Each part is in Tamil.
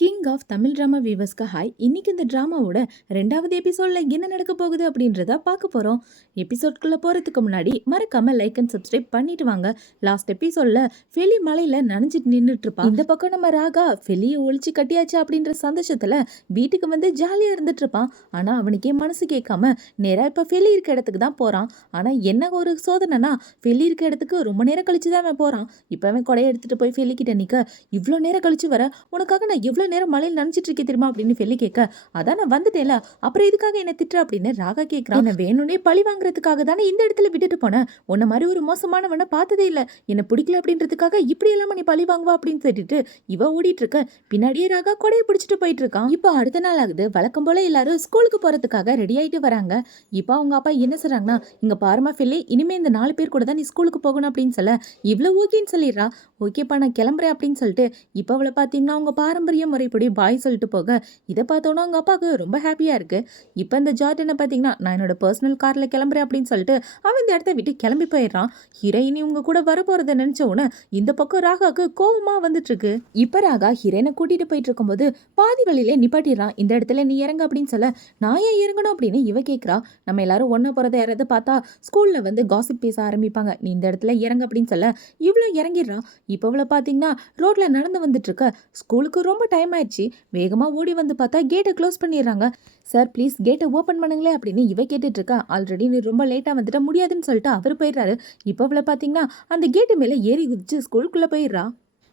கிங் ஆஃப் தமிழ் ட்ராமா வியூவர்ஸ்க்கு ஹாய். இன்னைக்கு இந்த ட்ராமாவோட 2வது எபிசோட்ல என்ன நடக்க போகுது அப்படின்றத பார்க்க போறோம். எபிசோட்குள்ள போறதுக்கு முன்னாடி மறக்காம லைக் அண்ட் சப்ஸ்கிரைப் பண்ணிட்டு வாங்க. லாஸ்ட் எபிசோட்ல ஃபெலி மலையில நனைஞ்சிட்டு நின்றுட்டு இருப்பான். இந்த பக்கம் நம்ம ராகா ஃபெலியை ஒழிச்சு கட்டியாச்சு அப்படின்ற சந்தோஷத்துல வீட்டுக்கு வந்து ஜாலியா இருந்துட்டு இருப்பான். ஆனா அவனுக்கே மனசு கேட்காம நேரா இப்ப ஃபெலி இருக்க இடத்துக்கு தான் போறான். ஆனா என்ன ஒரு சோதனைனா ஃபெலி இருக்க இடத்துக்கு ரொம்ப நேரம் கழிச்சு தான் அவன் போறான். இப்ப அவன் கொடையை எடுத்துட்டு போய் ஃபெலி கிட்ட நிக்க, இவ்வளோ நேரம் கழிச்சு வர உனக்காக நான் எவ்வளோ நேரம் மலையில் நினைச்சிட்டு இருக்கே தெரியுமா அப்படின்னு ஃபெல்லி கேட்க, அதான் நான் வந்துட்டேல, அப்புறம் இதுக்காக என்ன திட்டுற அப்படின்னு ராகா கேட்கறான். என்ன வேணும்னே பழி வாங்குறதுக்காக தானே இந்த இடத்துல விட்டுட்டு போனேன். உன்ன மாதிரி ஒரு மோசமானவனை பார்த்ததே இல்ல, என்ன பிடிக்கல அப்படின்றதுக்காக இப்படி எல்லாம் நீ பழி வாங்குவா அப்படின்னு சொல்லிட்டு இவ ஓடிட்டு இருக்க. பின்னாடியே ராகா கொடையை பிடிச்சிட்டு போயிட்டு இருக்கான். இப்போ அடுத்த நாள் ஆகுது. வழக்கம் போல எல்லாரும் ஸ்கூலுக்கு போறதுக்காக ரெடி ஆயிட்டு வராங்க. இப்போ அவங்க அப்பா என்ன சொல்றாங்கன்னா, இங்க பாருமா ஃபெல்லி, இனிமே இந்த 4 பேர் கூட தான் நீ ஸ்கூலுக்கு போகணும் அப்படின்னு சொல்ல இவ்வளவு ஓகேன்னு சொல்லிடுறா. ஓகேப்பா நான் கிளம்புறேன் அப்படின்னு சொல்லிட்டு இப்போ அவளை பார்த்தீங்கன்னா அவங்க பாரம்பரிய முறைப்படி பாய் சொல்லிட்டு போக, இதை பார்த்தோன்னா அவங்க அப்பாவுக்கு ரொம்ப ஹாப்பியா இருக்கு. இப்போ இந்த ஜார்டனை பார்த்தீங்கன்னா, நான் என்னோட பர்சனல் கார்ல கிளம்புறேன் அப்படின்னு சொல்லிட்டு அவன் இந்த இடத்த விட்டு கிளம்பி போயிடுறான். ஹீரோயினி உங்க கூட வர போறதை நினைச்ச உடனே இந்த பக்கம் ராகாவுக்கு கோவமா வந்துட்டு இருக்கு. இப்ப ராகா ஹீரோயினை கூட்டிட்டு போயிட்டு இருக்கும்போது பாதி வழியிலே நிப்பாட்டிடுறான். இந்த இடத்துல நீ இறங்க அப்படின்னு சொல்ல, நான் ஏன் இறங்கணும் அப்படின்னு இவ கேட்கறா. நம்ம எல்லாரும் ஒன்னா போறதை யாராவது பார்த்தா ஸ்கூல்ல வந்து காசிப் பேச ஆரம்பிப்பாங்க, நீ இந்த இடத்துல இறங்க அப்படின்னு சொல்ல இவ்வளவு இறங்கிடுறான். இப்போ அவளை பார்த்தீங்கன்னா ரோட்ல நடந்து வந்துட்டு இருக்க. ஸ்கூலுக்கு ரொம்ப டைம் ஆயிடுச்சு. வேகமா ஓடி வந்து பார்த்தா கேட்டை க்ளோஸ் பண்ணிடுறாங்க. சார் ப்ளீஸ் கேட்டை ஓப்பன் பண்ணுங்களே அப்படின்னு இவ கேட்டுட்டு இருக்கா. ஆல்ரெடி நீ ரொம்ப லேட்டா வந்துட்ட, முடியாதுன்னு சொல்லிட்டு அவர் போயிடுறாரு. இப்போ அவளை பார்த்தீங்கன்னா அந்த கேட்டு மேலே ஏறி குதிச்சு ஸ்கூலுக்குள்ள போயிடுறா.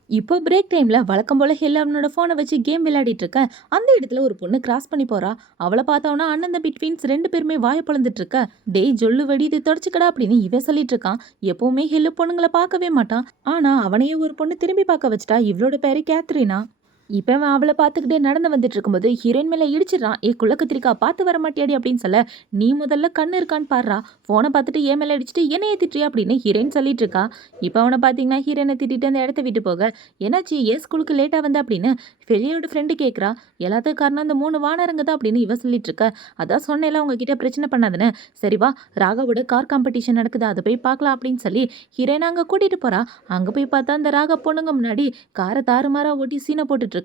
இப்போ பிரேக் டைம்ல வழக்கம் போல ஹெல் அவனோட போனை வச்சு கேம் விளையாடிட்டு இருக்க. அந்த இடத்துல ஒரு பொண்ணு கிராஸ் பண்ணி போறா. அவளை பார்த்தவனா அண்ணன் தம்பி ட்வின்ஸ் 2 பேருமே வாய பொழந்துட்டு இருக்க. டேய் ஜொல்லு வெடி, இது தொடச்சுக்கடா அப்படின்னு இவன் சொல்லிட்டு இருக்கான். எப்பவுமே ஹெல்லு பொண்ணுங்களை பார்க்கவே மாட்டான். ஆனா அவனையே ஒரு பொண்ணு திரும்பி பார்க்க வச்சுட்டா. இவளோட பேரு கேத்ரினா. இப்ப அவன் அவளை பார்த்துக்கிட்டே நடந்து வந்துட்டு இருக்கும்போது ஹீரோயின் மேல இடிச்சிடறான். குள்ள கத்திரிக்கா பார்த்து வர மாட்டியாடி அப்படின்னு சொல்ல, நீ முதல்ல கண்ணு இருக்கான்னு பாடுறா, போனை பார்த்துட்டு ஏன் மேல அடிச்சுட்டு என்னைய திட்டியா அப்படின்னு ஹீரோயின் சொல்லிட்டு இருக்கா. இப்போ அவனை பார்த்தீங்கன்னா ஹீரோயினை திட்டிட்டு அந்த இடத்த விட்டு போக, என்னாச்சு ஏன் ஸ்கூலுக்கு லேட்டா வந்த அப்படின்னு ஃபெலியோட ஃப்ரெண்டு கேட்குறா. எல்லாத்துக்கும் காரணம் அந்த 3 வானரங்க தான் அப்படின்னு இவ சொல்லிட்டு இருக்க. அதான் சொன்னேல உங்ககிட்ட பிரச்சனை பண்ணாதுன்னு. சரிவா, ராகாவோட கார் காம்படிஷன் நடக்குது, அதை போய் பார்க்கலாம் அப்படின்னு சொல்லி ஹீரோயின் அங்கே கூட்டிட்டு போறா. அங்கே போய் பார்த்தா அந்த ராகா பொண்ணுங்க முன்னாடி காரை தாறுமாறா ஓட்டி சீனை போட்டுட்டு இருக்க.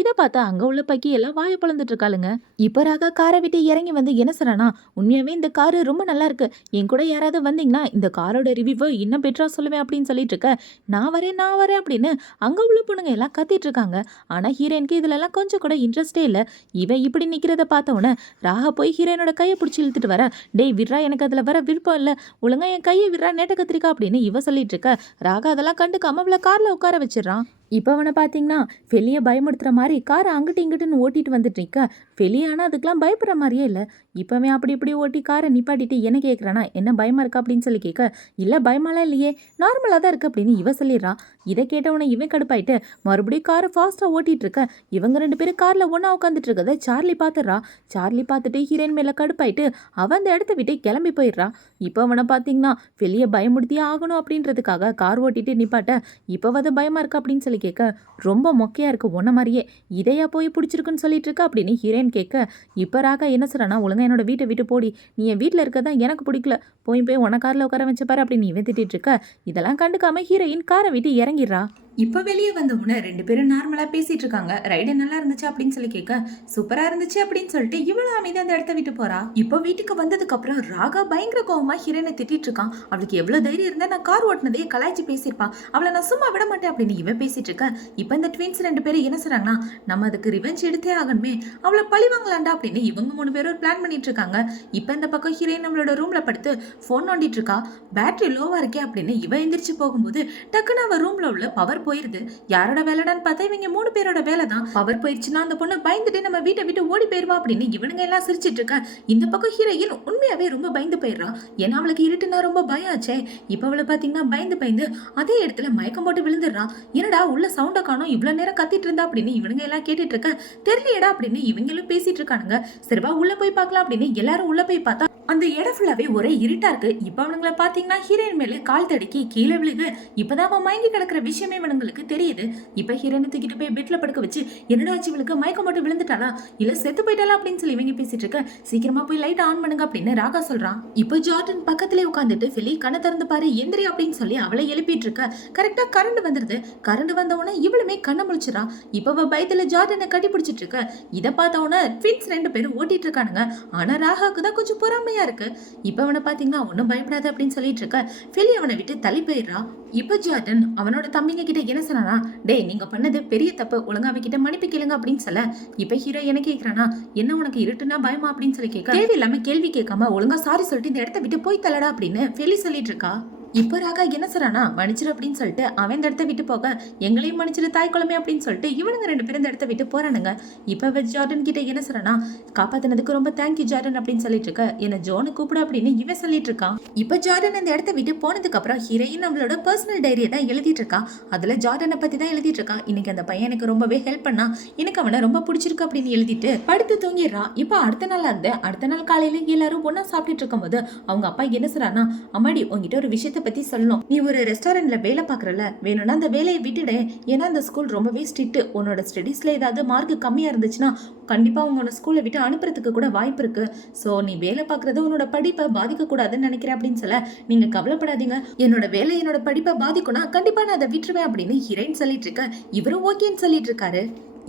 இதை பார்த்தா அங்க உள்ள பக்கி எல்லாம் வாய பொழந்துட்டு இருக்காளுங்க. இப்ப ராகா காரை விட்டு இறங்கி வந்து என்ன சொல்றானா, உண்மையாவே இந்த காரு ரொம்ப நல்லா இருக்கு, என் கூட யாராவது வந்தீங்கன்னா இந்த காரோட ரிவ்யூவை இன்னும் பெட்டரா சொல்லுவேன் அப்படின்னு சொல்லிட்டு இருக்க. நான் வரேன் அப்படின்னு அங்க உள்ள பொண்ணுங்க எல்லாம் கத்திட்டு இருக்காங்க. ஆனா ஹீரோயினுக்கு இதுல எல்லாம் கொஞ்சம் கூட இன்ட்ரெஸ்டே இல்ல. இவன் இப்படி நிக்கிறத பார்த்த உடனே ராகா போய் ஹீரோயினோட கையை பிடிச்சி இழுத்துட்டு வர, டேய் விட்றா, எனக்கு அதுல வர விருப்பம் இல்ல, ஒழுங்கா என் கையை விட்றா நேட்ட கத்திரிக்கா அப்படின்னு இவ சொல்லிட்டு இருக்க. ராகா அதெல்லாம் கண்டுக்காம அவளை கார்ல உட்கார வச்சிடறான். இப்போ அவனை பார்த்தீங்கன்னா ஃபெலியை பயமுறுத்துற மாதிரி காரை அங்கிட்டு இங்கிட்டுன்னு ஓட்டிட்டு வந்துட்டு இருக்க. ஃபெலியானா அதுக்கெல்லாம் பயப்படுற மாதிரியே இல்லை. இப்போவே அப்படி இப்படி ஓட்டி காரை நிப்பாட்டிட்டு என்ன கேட்குறானா, என்ன பயமா இருக்கா அப்படின்னு சொல்லி கேட்க, இல்லை பயமாலாம் இல்லையே, நார்மலாக தான் இருக்கு அப்படின்னு இவ சொல்லிடுறான். இதை கேட்டவனை இவன் கடுப்பாயிட்டு மறுபடியும் காரை ஃபாஸ்ட்டாக ஓட்டிட்டு இருக்க. இவங்க 2 பேரும் காரில் ஒன்றா உட்காந்துட்டு இருக்கதை சார்லி பார்த்துடுறா. சார்லி பார்த்துட்டு ஹீரோயின் மேலே கடுப்பாயிட்டு அவன் அந்த இடத்த விட்டு கிளம்பி போயிடுறா. இப்போ அவனை பார்த்தீங்கன்னா ஃபெலியை பயமுறுத்தியே ஆகணும் அப்படின்றதுக்காக கார் ஓட்டிட்டு நிப்பாட்ட, இப்போ அது பயமா இருக்கா அப்படின்னு சொல்லி கேட்க, ரொம்ப மொக்கையா இருக்கு உன்ன மாதிரியே, இதையா போய் பிடிச்சிருக்குன்னு சொல்லிட்டு இருக்க அப்படின்னு ஹீரோயின் கேட்க. இப்போ ராகா என்ன சொல்றானா, ஒழுங்கா என்னோட வீட்டை விட்டு போடி, நீ என் வீட்டில் இருக்கதான் எனக்கு பிடிக்கல, போய் உன காரில் உட்கார வச்சு பாரு அப்படின்னு இவன் திட்டிட்டு இருக்க. இதெல்லாம் கண்டுக்காம ஹீரோயின் காரை விட்டு இறங்கிடுறா. இப்போ வெளியே வந்த உடனே 2 பேரும் நார்மலா பேசிட்டு இருக்காங்க. ரைடு நல்லா இருந்துச்சு அப்படின்னு சொல்லி கேட்க, சூப்பரா இருந்துச்சு அப்படின்னு சொல்லிட்டு இவ்வளவு அமைதியா அந்த இடத்த விட்டு போறா. இப்போ வீட்டுக்கு வந்ததுக்கு அப்புறம் ராகா பயங்கர கோவமா ஹீரோனை திட்டிட்டு இருக்கான். அவளுக்கு எவ்வளவு தைரியம் இருந்தா நான் கார் ஓட்டினதையே கலாய்ச்சி பேசியிருப்பான், அவளை நான் சும்மா விட மாட்டேன் அப்படின்னு இவன் பேசிட்டு இருக்க. இப்போ இந்த ட்வின்ஸ் 2 பேரும் என்ன சொல்றாங்கன்னா, நம்ம அதுக்கு ரிவெஞ்ச் எடுத்தே ஆகணுமே, அவளை பழி வாங்கலாண்டா அப்படின்னு இவங்க 3 பேரும் பிளான் பண்ணிட்டு இருக்காங்க. இப்போ இந்த பக்கம் ஹீரோயின் நம்மளோட ரூம்ல படுத்து போன் நோண்டிட்டு இருக்கா. பேட்டரி லோவா இருக்கே அப்படின்னு இவ எந்திரிச்சு போகும்போது டக்குன்னு அவ ரூம்ல உள்ள பவர் போயிருது. யாரோட வேலைடான்னு பார்த்தா இவங்க 3 பேரோட வேலை தான். பவர் போயிடுச்சுன்னா அந்த பொண்ணு பயந்துட்டு நம்ம வீட்டை விட்டு ஓடி போயிருவா அப்படின்னு இவனுங்க எல்லாம் சிரிச்சிட்டு இருக்க. இந்த பக்கம் ஹீரோயின் உண்மையாவே ரொம்ப பயந்து போயிடுறா. ஏன்னா அவளுக்கு இருட்டுனா ரொம்ப பயம் ஆச்சே. இப்ப அவளை பாத்தீங்கன்னா பயந்து அதே இடத்துல மயக்கம் போட்டு விழுந்துடுறான். என்னடா உள்ள சவுண்ட காணோம், இவ்வளவு நேரம் கத்திட்டு இருந்தா அப்படின்னு இவனுங்க எல்லாம் கேட்டுட்டு இருக்க. தெரியலடா அப்படின்னு இவங்களும் பேசிட்டு இருக்கானுங்க. சரிவா உள்ள போய் பார்க்கலாம் அப்படின்னு எல்லாரும் உள்ள போய் பார்த்தா அந்த இடம் ஃபுல்லாவே ஒரே இருட்டா இருக்கு. இப்ப அவனுங்கள பாத்தீங்கன்னா ஹீரோயின் மேல கால் தடுக்கி கீழே விழுகு. இப்பதான் அவன் மயங்கி கிடக்குற விஷயமே இவனுங்களுக்கு தெரியுது. இப்ப ஹீரோயினை தூக்கிட்டு போய் பெட்ல படுக்க வச்சு என்னடா ஆச்சு இவளுக்கு மயக்கம் மட்டும் விழுந்துட்டாளா இல்ல செத்து போயிட்டாளா அப்படின்னு சொல்லி இவங்க பேசிட்டு இருக்க. சீக்கிரமா போய் லைட் ஆன் பண்ணுங்க அப்படின்னு ராகா சொல்றான். இப்ப ஜார்டன் பக்கத்திலே உட்காந்துட்டு பிலி கண்ணை திறந்து பாரு எந்திரி அப்படின்னு சொல்லி அவளை எழுப்பிட்டு இருக்க. கரெக்டா கரண்ட் வந்துருது. கரண்ட் வந்த உடனே இவளுமே கண்ணை முழிச்சிடறான். இப்ப பயத்துல ஜார்டனை கட்டி பிடிச்சிட்டு இருக்க. இதை பார்த்த உடனே ட்வின்ஸ் 2 பேரும் ஓட்டிட்டு இருக்கானுங்க. ஆனா ராகாக்கு தான் கொஞ்சம் பொறாமையா இருக்கு. இப்ப அவனை பாத்தீங்கன்னா ஒன்னும் பயப்படாது அப்படின்னு சொல்லிட்டு இருக்க. பிலி அவனை விட்டு தள்ளி போயிடுறான். இப்ப ஜார்டன் அவனோட தம்பிங்க கிட்ட என்ன சொன்னானா, டேய் நீங்க பண்ணது பெரிய தப்பு, ஒழுங்கா அவகிட்ட மன்னிப்பு கேளுங்க அப்படின்னு சொல்ல. இப்ப ஹீரோ என்ன கேக்குறானா, என்ன உனக்கு இருட்டுனா பயமா அப்படின்னு சொல்லி கேட்க. தேவையில்லாம கேள்வி கேட்காம ஒழுங்கா சாரி சொல்லிட்டு இந்த இடத்த விட்டு போய் தள்ளடா அப்படின்னு பிலி சொல்லிட்டு இருக்கா. இப்ப ராகா என்ன சொல்றானா, மன்னிச்சிரு அப்படின்னு சொல்லிட்டு அவன் இந்த இடத்த விட்டு போக, எங்களையும் மன்னிச்சிரு தாய் குழம்பு அப்படின்னு சொல்லிட்டு இவனுங்க 2 பேரும் இந்த இடத்த விட்டு போறானுங்க. இப்ப ஜார்டன் கிட்ட என்ன சொல்றானா, காப்பாத்தினதுக்கு ரொம்ப தேங்க்யூ ஜார்டன் அப்படின்னு சொல்லிட்டு இருக்க. என்ன ஜோனு கூப்பிடு அப்படின்னு இவன் சொல்லிட்டு இருக்கான். இப்ப ஜார்டன் இந்த இடத்த விட்டு போனதுக்கு அப்புறம் ஹீரோயின் நம்மளோட பர்சனல் டைரியை தான் எழுதிட்டு இருக்கா. அதுல ஜார்டனை பத்தி தான் எழுதிட்டு இருக்கா. இன்னைக்கு அந்த பையன் எனக்கு ரொம்பவே ஹெல்ப் பண்ணா, எனக்கு அவனை ரொம்ப பிடிச்சிருக்கு அப்படின்னு எழுதிட்டு படுத்து தூங்கிடுறான். இப்ப அடுத்த நாள் ஆகுது. அடுத்த நாள் காலையில எல்லாரும் ஒன்னா சாப்பிட்டுட்டு இருக்கும் போது அவங்க அப்பா என்ன சொல்றானா, அம்மாடி உங்ககிட்ட ஒரு விஷயத்த பத்தி சொல்லணும். நீ ஒரு ரெஸ்டாரண்ட்ல வேலை பாக்குறல, வேணும்னா அந்த வேலையை விட்டுடு. ஏன்னா அந்த ஸ்கூல் ரொம்பவே ஸ்ட்ரிக்ட். உன்னோட ஸ்டடீஸ்ல ஏதாவது மார்க் கம்மியா இருந்துச்சுன்னா கண்டிப்பா உங்களோட ஸ்கூலை விட்டு அனுப்புறதுக்கு கூட வாய்ப்பு இருக்கு. சோ நீ வேலை பாக்குறது உன்னோட படிப்பை பாதிக்க கூடாதுன்னு நினைக்கிறேன் அப்படின்னு சொல்ல, நீங்க கவலைப்படாதீங்க, என்னோட வேலை என்னோட படிப்பை பாதிக்கும்னா கண்டிப்பா நான் அதை விட்டுருவேன் அப்படின்னு ஹீரோயின் சொல்லிட்டு இருக்க. இவரும் ஓகேன்னு சொல்லிட்டு இருக்காரு.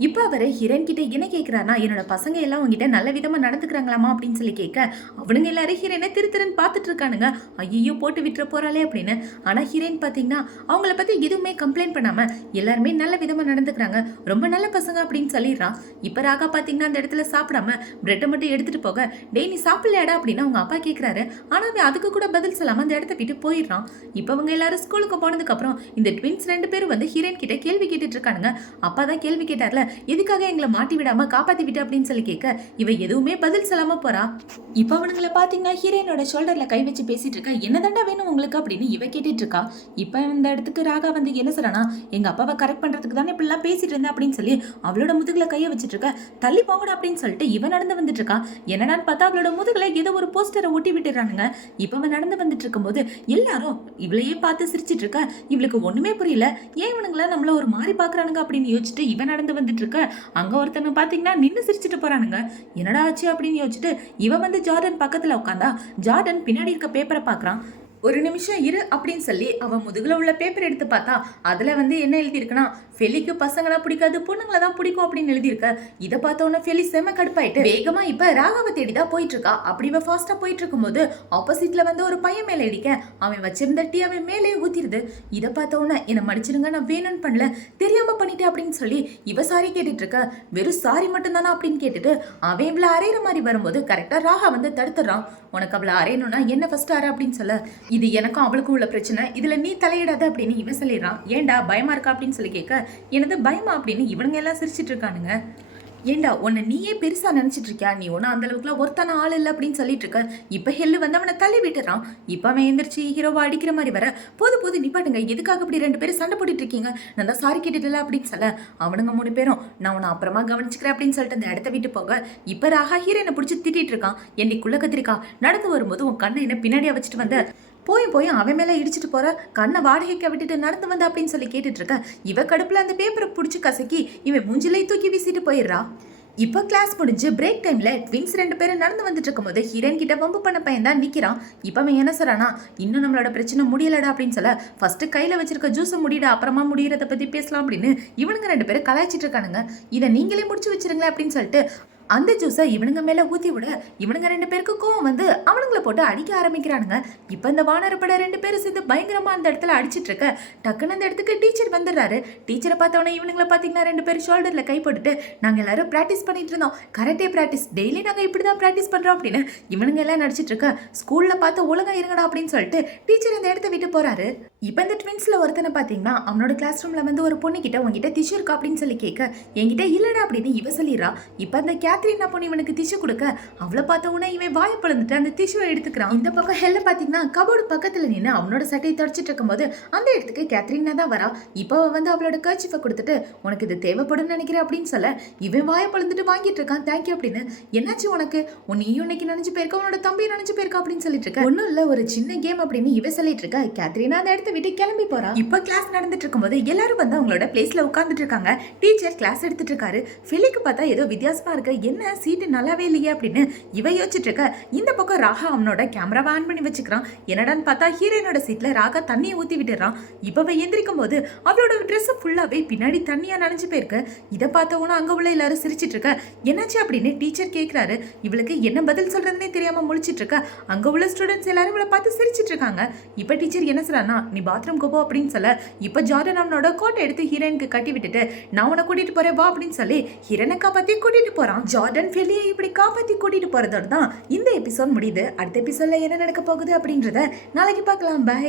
இப்ப அவரு ஹீரோயின் கிட்ட என்ன கேக்குறாருன்னா, என்னோட பசங்க எல்லாம் உங்ககிட்ட நல்ல விதமா நடந்துக்கிறாங்களாமா அப்படின்னு சொல்லி கேட்க, அவனுங்க எல்லாரும் ஹீரோயினை திருன்னு பாத்துட்டு இருக்கானுங்க. ஐயோ போட்டு விட்டுற போறாளே அப்படின்னு. ஆனா ஹீரோயின் பாத்தீங்கன்னா அவங்கள பத்தி எதுவுமே கம்ப்ளைண்ட் பண்ணாம எல்லாருமே நல்ல விதமா நடந்துக்கிறாங்க, ரொம்ப நல்ல பசங்க அப்படின்னு சொல்லிடுறான். இப்ப ராகா பாத்தீங்கன்னா அந்த இடத்துல சாப்பிடாம பிரெட்டை மட்டும் எடுத்துட்டு போக, டேய் நீ சாப்பிடலையாடா அப்படின்னு அவங்க அப்பா கேக்குறாரு. ஆனா அவன் அதுக்கு கூட பதில் சொல்லாம அந்த இடத்த விட்டு போயிடுறான். இப்ப அவங்க எல்லாரும் ஸ்கூலுக்கு போனதுக்கு அப்புறம் இந்த ட்வின்ஸ் 2 பேரும் வந்து ஹீரோயின் கிட்ட கேள்வி கேட்டுட்டு இருக்கானுங்க. அப்பா தான் கேள்வி கேட்டார்ல, எதுக்காக எங்களை மாட்டி விடாம காப்பாத்தி விட்டு அப்படின்னு சொல்லி கேட்க, இவ எதுவுமே பதில் சொல்லாம போறா. இப்ப அவனுங்களை பாத்தீங்கன்னா ஹீரோயினோட ஷோல்டர்ல கை வச்சு பேசிட்டு இருக்கா. என்னதாண்டா வேணும் உங்களுக்கு அப்படின்னு இவ கேட்டுட்டு இருக்கா. இப்ப இந்த இடத்துக்கு ராகா வந்து என்ன சொல்றானா, எங்க அப்பாவை கரெக்ட் பண்றதுக்கு தானே இப்படி எல்லாம் பேசிட்டு இருந்தா அப்படின்னு சொல்லி அவளோட முதுகுல கைய வச்சிட்டு இருக்க. தள்ளி போங்கடா அப்படின்னு சொல்லிட்டு இவன் நடந்து வந்துட்டு இருக்கா. என்னடான்னு பார்த்தா அவளோட முதுகுல ஏதோ ஒரு போஸ்டரை ஒட்டி விட்டுறானுங்க. இப்ப அவன் நடந்து வந்துட்டு இருக்கும் போது எல்லாரும் இவளையே பார்த்து சிரிச்சிட்டு இருக்க. இவளுக்கு ஒண்ணுமே புரியல, ஏன் இவனுங்கள நம்மள ஒரு மாதிரி பாக்குறானுங்க அப்படின்னு யோசிச்சுட்டு இவன் நடந்து வந்துட்டு இருக்க. அங்க ஒருத்தங்க பாத்தீங்கன்னா நின்னு சிரிச்சிட்டு போறானுங்க. என்னடா ஆச்சு அப்படின்னு யோசிச்சுட்டு இவ வந்து ஜார்டன் பக்கத்துல உட்காந்தா. ஜார்டன் பின்னாடி இருக்க பேப்பரை பாக்குறான். ஒரு நிமிஷம் இரு அப்படின்னு சொல்லி அவன் முதுகுல உள்ள பேப்பர் எடுத்து பார்த்தா அதுல வந்து என்ன எழுதியிருக்குன்னா, ஃபெலிக்கு பசங்களா பிடிக்காது, பொண்ணுங்களை தான் பிடிக்கும் அப்படின்னு எழுதியிருக்க. இதை பார்த்த உடனே ஃபெலி செம கடுப்பாயிட்டு வேகமா இப்ப ராகாவை தேடிதான் போயிட்டு இருக்கா. அப்படி இவ ஃபாஸ்டா போயிட்டு இருக்கும் போது ஆப்போசிட்ல வந்து ஒரு பையன் மேல இடிக்க, அவன் வச்சிருந்த டீ அவன் மேலே ஊத்திருது. இதை பார்த்த உடனே என்ன மன்னிச்சிருங்க, நான் வேணும்னு பண்ணல, தெரியாம பண்ணிட்டேன் அப்படின்னு சொல்லி இவ சாரி கேட்டுட்டு இருக்க. வெறும் சாரி மட்டும் தானா அப்படின்னு கேட்டுட்டு அவன் இவ்வளவு அரைகிற மாதிரி வரும்போது கரெக்டா ராகா வந்து தடுத்துறான். உனக்கு அவளை அரையணும்னா என்ன ஃபர்ஸ்ட் அரை அப்படின்னு சொல்ல, இது எனக்கும் அவளுக்கும் உள்ள பிரச்சனை, இதுல நீ தலையிடாத அப்படின்னு இவன் சொல்லிடுறான். ஏண்டா பயமா இருக்கா அப்படின்னு சொல்லி கேட்க, எனது பயமா அப்படின்னு இவனுங்க எல்லாம் சிரிச்சிட்டு இருக்கானுங்க. ஏண்டா உன்னை நீயே பெருசா நினைச்சிட்டு இருக்கியா, நீ ஒன்னும் அந்த அளவுக்குலாம் ஒருத்தான ஆள் இல்லை அப்படின்னு சொல்லிட்டு இருக்க. இப்ப ஹெல்லு வந்து அவனை தள்ளி விட்டுறான். இப்ப அவன் எந்திரிச்சு ஹீரோவா அடிக்கிற மாதிரி வர, போது நிப்பாட்டுங்க, எதுக்காக இப்படி 2 பேரும் சண்டை போட்டுட்டு இருக்கீங்க, நான் தான் சாரி கேட்டுல அப்படின்னு சொல்ல, அவனுங்க 3 பேரும் நான் உன்னை அப்புறமா கவனிச்சுக்கிறேன் அப்படின்னு சொல்லிட்டு அந்த இடத்த விட்டு போக. இப்ப ராகா ஹீரோனை பிடிச்சி திட்டிட்டு இருக்கான். என்னைக்குள்ள கத்திரிக்கா நடந்து வரும்போது உன் கண்ணை என்ன பின்னாடியா வச்சுட்டு வந்த, போய் அவன் மேல இடிச்சிட்டு போற, கண்ணை வாடகைக்க விட்டுட்டு நடந்து வந்த அப்படின்னு சொல்லி கேட்டுட்டு இருக்க. இவ கடுப்புல அந்த பேப்பரை பிடிச்சி கசக்கி இவன் மூஞ்சிலை தூக்கி வீசிட்டு போயிடுறா. இப்ப கிளாஸ் முடிஞ்சு பிரேக் டைம்ல ட்வின்ஸ் 2 பேரும் நடந்து வந்துட்டு இருக்கும் போது ஹீரோயின் கிட்ட வம்பு பண்ண பையன் தான் நிக்கிறான். இப்ப அவன் என்ன சொல்றானா, இன்னும் நம்மளோட பிரச்சனை முடியலடா அப்படின்னு சொல்ல, ஃபர்ஸ்ட் கையில வச்சிருக்க ஜூஸை முடியடா, அப்புறமா முடியறத பத்தி பேசலாம் அப்படின்னு இவனுங்க 2 பேரும் கலாய்ச்சிட்டு இருக்கானுங்க. இதை நீங்களே முடிச்சு வச்சிருங்களேன் அப்படின்னு சொல்லிட்டு அந்த ஜூஸை இவனுங்க மேல ஊத்தி விட, இவனுங்க 2 பேருக்கு கோவம் வந்து அவனுங்களை போட்டு அடிக்க ஆரம்பிக்கிறானுங்க. இப்ப இந்த வானரப்பட 2 பேரும் சேர்ந்து பயங்கரமா அந்த இடத்துல அடிச்சிட்டு இருக்க. டக்குன்னு அந்த இடத்துக்கு டீச்சர் வந்துடுறாரு. டீச்சரை பார்த்தவொடனே இவனுங்களை பாத்தீங்கன்னா 2 பேரும் ஷோல்டர்ல கை போட்டுட்டு, நாங்க எல்லாரும் பிராக்டிஸ் பண்ணிட்டு இருந்தோம், கரெக்டே பிராக்டிஸ், டெய்லி நாங்க இப்படிதான் பிராக்டிஸ் பண்றோம் அப்படின்னு இவனுங்க எல்லாம் நடிச்சிட்டு இருக்க. ஸ்கூல்ல பார்த்து ஒழுங்கா இருங்கடா அப்படின்னு சொல்லிட்டு டீச்சர் அந்த இடத்த விட்டு போறாரு. இப்ப இந்த ட்வின்ஸ்ல ஒருத்தனை பாத்தீங்கன்னா அவனோட கிளாஸ் ரூம்ல வந்து ஒரு பொண்ணு கிட்ட உங்ககிட்ட டிஷ்யூ இருக்கா அப்படின்னு சொல்லி கேட்க, என்கிட்ட இல்லடா அப்படின்னு இவ சொல்லிடுறா. இப்ப அந்த கேத்ரின் அப்போ இவனுக்கு டிஷ்யூ கொடுக்க அவளை பார்த்த உடனே இவன் வாயை பிளந்துட்டு அந்த டிஷ்யூவை எடுத்துக்கிறான். இந்த பக்கம் ஹெல்ல பாத்தீங்கன்னா கபோர்டு பக்கத்துல நின்று அவனோட சட்டையை தொடச்சிட்டு இருக்கும்போது அந்த இடத்துக்கு கேத்ரினா தான் வரா. இப்போ வந்து அவளோட கர்ச்சிஃபை கொடுத்துட்டு உனக்கு இது தேவைப்படும் நினைக்கிறேன் அப்படின்னு சொல்ல இவன் வாயை பிளந்துட்டு வாங்கிட்டு இருக்கான் தேங்க்யூ அப்படின்னு. என்னாச்சு உனக்கு? நீயும் இன்னைக்கு நினைச்சு போயிருக்க, உன்னோட தம்பி நினைச்சு போயிருக்கா அப்படின்னு சொல்லிட்டு இருக்க. ஒன்னும் இல்ல, ஒரு சின்ன கேம் அப்படின்னு இவ சொல்லிட்டு இருக்கா. கேத்ரினா அந்த இடத்த விட்டு கிளம்பி போறா. இப்ப கிளாஸ் நடந்துட்டு இருக்கும்போது எல்லாரும் வந்து அவங்களோட பிளேஸ்ல உட்கார்ந்துட்டு இருக்காங்க. டீச்சர் கிளாஸ் எடுத்துட்டு இருக்காரு. ஃபிலிக்கு பார்த்தா ஏதோ வித்தியாசமா இருக்கு, என்ன சீட்டு நல்லாவே இல்லையே அப்படின்னு இவ யோசிச்சுட்டு இருக்க. இந்த பக்கம் ராகா அவனோட கேமராவை ஆன் பண்ணி வச்சுக்கிறான். என்னடான்னு பார்த்தா ஹீரோனோட சீட்ல ராகா தண்ணியை ஊத்தி விட்டுறான். இப்ப எந்திரிக்கும் போது அவளோட ட்ரெஸ் ஃபுல்லாவே பின்னாடி தண்ணியா நனைஞ்சு போயிருக்கு. இதை பார்த்தவனும் அங்க உள்ள எல்லாரும் சிரிச்சிட்டு இருக்க. என்னாச்சு அப்படின்னு டீச்சர் கேட்கிறாரு. இவளுக்கு என்ன பதில் சொல்றதுன்னே தெரியாம முழிச்சிட்டு இருக்க. அங்க உள்ள ஸ்டூடெண்ட்ஸ் எல்லாரும் இவளை பார்த்து சிரிச்சிட்டு இருக்காங்க. இப்ப டீச்சர் என்ன சொல்றானா, நீ பாத்ரூம் போ அப்படின்னு சொல்ல இப்ப ஜார்டன் அவனோட கோட்டை எடுத்து ஹீரோயினுக்கு கட்டி விட்டுட்டு நான் உன்னை கூட்டிட்டு போறேன் வா அப்படின்னு சொல்லி ஹீரோனை காப்பாத்தி கூட்டிட்டு போறான். ஜார்டன் ஃபெலியை இப்படி காப்பாத்தி கூட்டிட்டு போறதோட தான் இந்த எபிசோட் முடியுது. அடுத்த எபிசோட்ல என்ன நடக்க போகுது அப்படின்றத நாளைக்கு பார்க்கலாம். பை.